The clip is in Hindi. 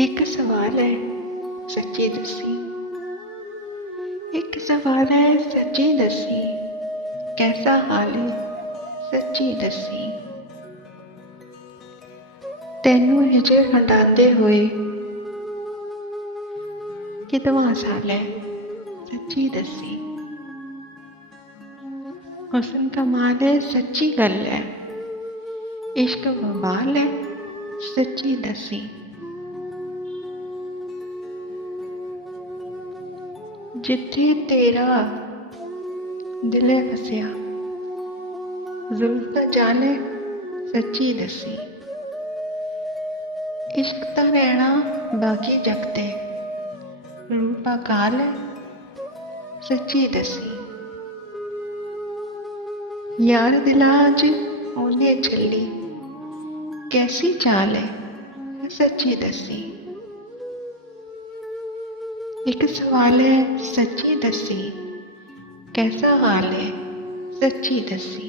एक सवाल है सच्ची दसी। एक सवाल है सच्ची दसी, कैसा हाल है सच्ची दसी। तेनू हिजर हटाते हुए कितवा साल है सच्ची दसी। हुस्न कमाल है सच्ची गल है, इश्क बवाल है सच्ची दसी। जिथे तेरा दिल फसिया जुल्फ जाने सच्ची दसी। इश्क ता रहना बाकी जगते रूपा काल है सच्ची दसी। यार दिला अज ओने छली कैसी चाल है सच्ची दसी। एक सवाल है सच्ची दसी, कैसा हाल है सच्ची दसी।